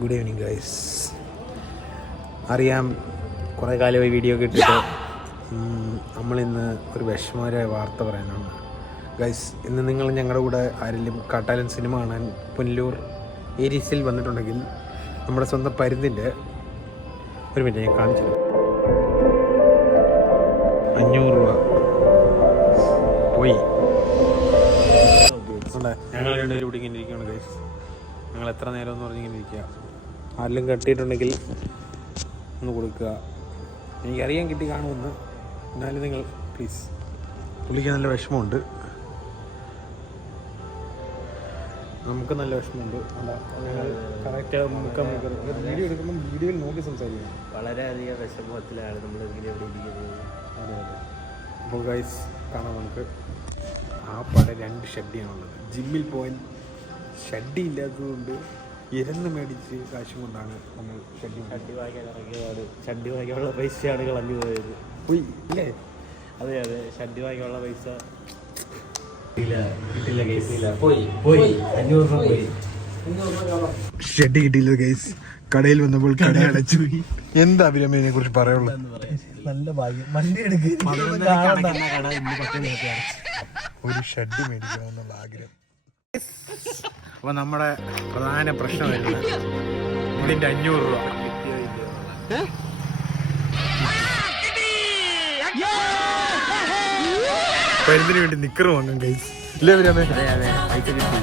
Good evening guys. അറിയാം കുറേ കാലമായി വീഡിയോ കിട്ടിയിട്ട് നമ്മളിന്ന് ഒരു വിഷമകരമായ വാർത്ത പറയാനാണ് ഗൈസ്. ഇന്ന് നിങ്ങൾ ഞങ്ങളുടെ കൂടെ ആരെങ്കിലും കാട്ടാലൻ സിനിമ കാണാൻ പുനലൂർ ഏരീസിൽ വന്നിട്ടുണ്ടെങ്കിൽ നമ്മുടെ സ്വന്തം പരുന്തിൻ്റെ ഒരു മിനിറ്റ് ഞാൻ കാണിച്ചു 500 രൂപ പോയി. ഞങ്ങൾ രണ്ടുപേരും ഇവിടെ ഇങ്ങനെ ഇരിക്കുകയാണ് ഗൈസ്. ഞങ്ങൾ എത്ര നേരം എന്ന് പറഞ്ഞിങ്ങനെ ഇരിക്കുക. ആരെങ്കിലും കെട്ടിയിട്ടുണ്ടെങ്കിൽ ഒന്ന് കൊടുക്കുക. എനിക്കറിയാൻ കിട്ടി കാണുമെന്ന്, എന്നാലും നിങ്ങൾ പ്ലീസ്. പുള്ളിക്ക് നല്ല വിഷമമുണ്ട്, നമുക്ക് നല്ല വിഷമമുണ്ട്. കറക്റ്റ് വീഡിയോ എടുക്കുമ്പോൾ വീഡിയോയിൽ നോക്കി സംസാരിക്കണം. വളരെയധികം വിഷമത്തിലാണ് നമ്മൾ ഇങ്ങനെ ഇവിടെ ഇരിക്കുന്നത്. അതെ അതെ. അപ്പോൾ ഗൈസ് കാണാം നമുക്ക്. ആ പട 2 ഷഡ്ഡിയാണുള്ളത്. ജിമ്മിൽ പോകാൻ ഷഡ്ഡി ഇല്ലാത്തതുകൊണ്ട് ഇരന്ന് മേടിച്ച് കാശും കൊണ്ടാണ് നമ്മൾ ഷഡ്ഡി വാങ്ങിക്കാൻ ഇറങ്ങിയതാണ്. ഷഡ്ഡി വാങ്ങിക്കാനുള്ള പൈസയാണ് കളഞ്ഞു പോയത്. പോയി ഇല്ലേ? അതെ അതെ, ഷഡ്ഡി വാങ്ങിക്കാനുള്ള പൈസ ഷഡ്ഡി കിട്ടിയില്ല ഗൈസ്. കടയിൽ വന്നപ്പോൾ കട അടച്ചു. എന്താ അഭിരമയെ കുറിച്ച് പറയുള്ളൂ? നല്ല ഭാഗ്യം. വണ്ടി എടുക്കുക, ഒരു ഷഡ്ഡി മേടിക്കണമെന്നുള്ള ആഗ്രഹം. അപ്പൊ നമ്മുടെ പ്രധാന പ്രശ്നം വരുന്നത് ഇതിന്റെ 500 രൂപ. പരുന്തിന് വേണ്ടി നിക്കറ് വാങ്ങാൻ ഗൈസ്. ഇല്ലേ അഭിരാമേ? അതെ അതെ, പൈസ കിട്ടി.